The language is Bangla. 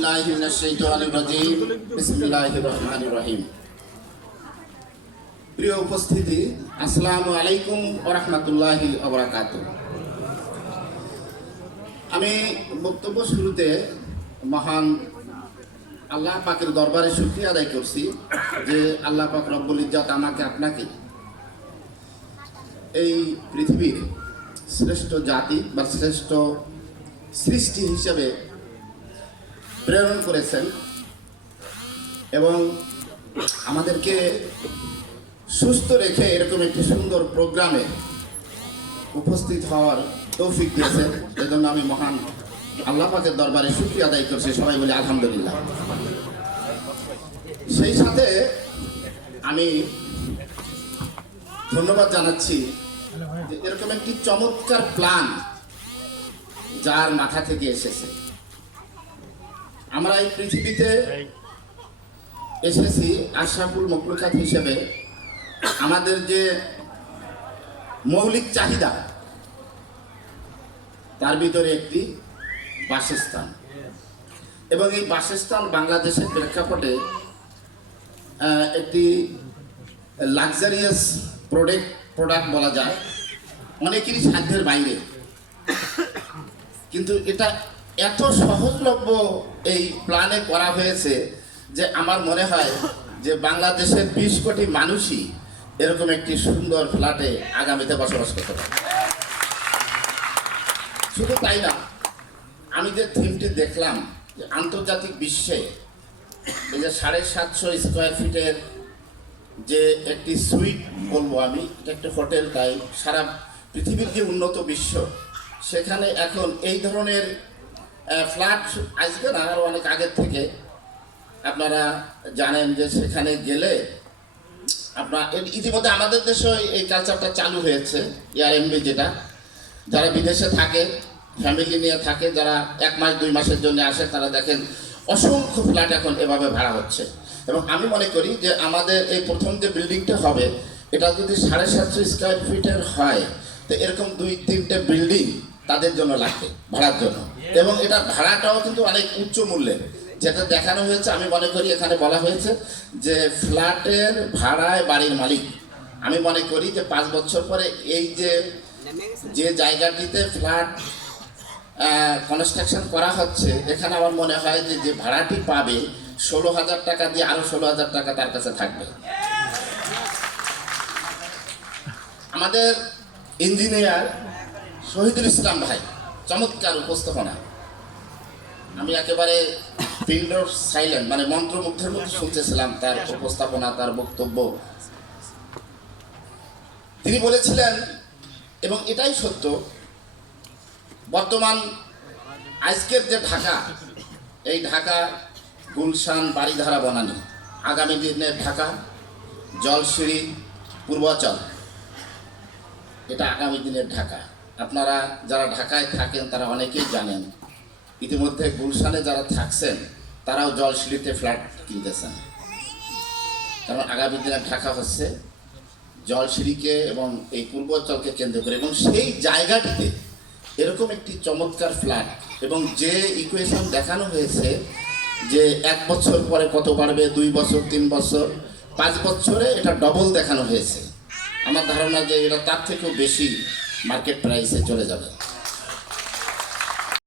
বিল্লাহি মিনাশ শাইতানির রাজিম বিসমিল্লাহির রহমানির রহিম। প্রিয় উপস্থিতি, আসসালামু আলাইকুম ওয়া রাহমাতুল্লাহি ওয়া বারাকাতুহু। আমি বক্তব্য শুরুতে মহান আল্লাহ পাকের দরবারে শুকরিয়া আদায় করছি যে আল্লাহ পাক রব্বুল ইজ্জত আমাকে আপনাকে এই পৃথিবীর শ্রেষ্ঠ জাতি বা শ্রেষ্ঠ সৃষ্টি হিসেবে প্রেরণ করেছেন এবং আমাদেরকে সুস্থ রেখে এরকম একটি সুন্দর প্রোগ্রামে উপস্থিত হওয়ার তৌফিক দিয়েছেন। এজন্য আমি মহান আল্লাহ পাকের দরবারে শুকরিয়া আদায় করছি। সবাই বলি আলহামদুলিল্লাহ। সেই সাথে আমি ধন্যবাদ জানাচ্ছি যে এরকম একটি চমৎকার প্ল্যান যার মাথা থেকে এসেছে। আমরা এই পৃথিবীতে এসেছি আশরাফুল মখলুকাত হিসেবে। আমাদের যে মৌলিক চাহিদা তার ভিতরে একটি বাসস্থান, এবং এই বাসস্থান বাংলাদেশের প্রেক্ষাপটে একটি লাক্সারিয়াস প্রোডাক্ট বলা যায়, অনেকেরই সাধ্যের বাইরে। কিন্তু এটা এত সহজলভ্য এই প্ল্যানে করা হয়েছে যে আমার মনে হয় যে বাংলাদেশের 20 কোটি মানুষই এরকম একটি সুন্দর ফ্ল্যাটে আগামীতে বসবাস করতে পারে। শুধু তাই না, আমি যে থিমটি দেখলাম যে আন্তর্জাতিক বিশ্বে এই যে 750 স্কোয়ার ফিটের যে একটি সুইট বলবো আমি, এটা একটা হোটেল, তাই সারা পৃথিবীর যে উন্নত বিশ্ব সেখানে এখন এই ধরনের ফ্ল্যাট আসবে না, আরও অনেক আগের থেকে। আপনারা জানেন যে সেখানে গেলে আপনার ইতিমধ্যে আমাদের দেশে এই কালচারটা চালু হয়েছে, এয়ারএমবি, যেটা যারা বিদেশে থাকে, ফ্যামিলি নিয়ে থাকে, যারা 1 মাস 2 মাসের জন্য আসে, তারা দেখেন অসংখ্য ফ্ল্যাট এখন এভাবে ভাড়া হচ্ছে। এবং আমি মনে করি যে আমাদের এই প্রথম যে বিল্ডিংটা হবে এটা যদি 750 স্কোয়ার ফিটের হয়, তো এরকম 2-3টে বিল্ডিং তাদের জন্য লাগবে ভাড়ার জন্য। এবং এটা ভাড়াটাও কিন্তু অনেক উচ্চ মূল্যের, যেটা দেখানো হয়েছে। আমি মনে করি এখানে বলা হয়েছে যে ফ্ল্যাটের ভাড়ায় বাড়ির মালিক। আমি মনে করি যে 5 বছর পরে এই যে জায়গাটিতে ফ্ল্যাট কনস্ট্রাকশন করা হচ্ছে, এখানে আমার মনে হয় যে ভাড়াটি পাবে 16,000 টাকা দিয়ে আরও 16,000 টাকা তার কাছে থাকবে। আমাদের ইঞ্জিনিয়ার শহীদুল ইসলাম ভাই চমৎকার উপস্থাপনা। আমি একেবারে পিন অফ সাইলেন্ট, মানে মন্ত্রমুগ্ধের মধ্যে শুনতেছিলাম তার উপস্থাপনা, তার বক্তব্য। তিনি বলেছিলেন, এবং এটাই সত্য, বর্তমান আজকের যে ঢাকা, এই ঢাকা গুলশান, বাড়িধারা, বনানী, আগামী দিনের ঢাকা জলসিঁড়ি, পূর্বাচল, এটা আগামী দিনের ঢাকা। আপনারা যারা ঢাকায় থাকেন তারা অনেকেই জানেন, ইতিমধ্যে গুলশানে যারা থাকছেন তারাও জলসিঁড়িতে ফ্ল্যাট কিনতেছেন, কারণ আগামী দিনের ঢাকা হচ্ছে জলসিঁড়িকে এবং এই পূর্বাচলকে কেন্দ্র করে। এবং সেই জায়গাটিতে এরকম একটি চমৎকার ফ্ল্যাট, এবং যে ইকুয়েশন দেখানো হয়েছে যে 1 বছর পরে কত বাড়বে, 2 বছর, 3 বছর, 5 বছরে এটা ডবল দেখানো হয়েছে। আমার ধারণা যে এটা তার থেকেও বেশি মার্কেট প্রাইসে চলে যাবে।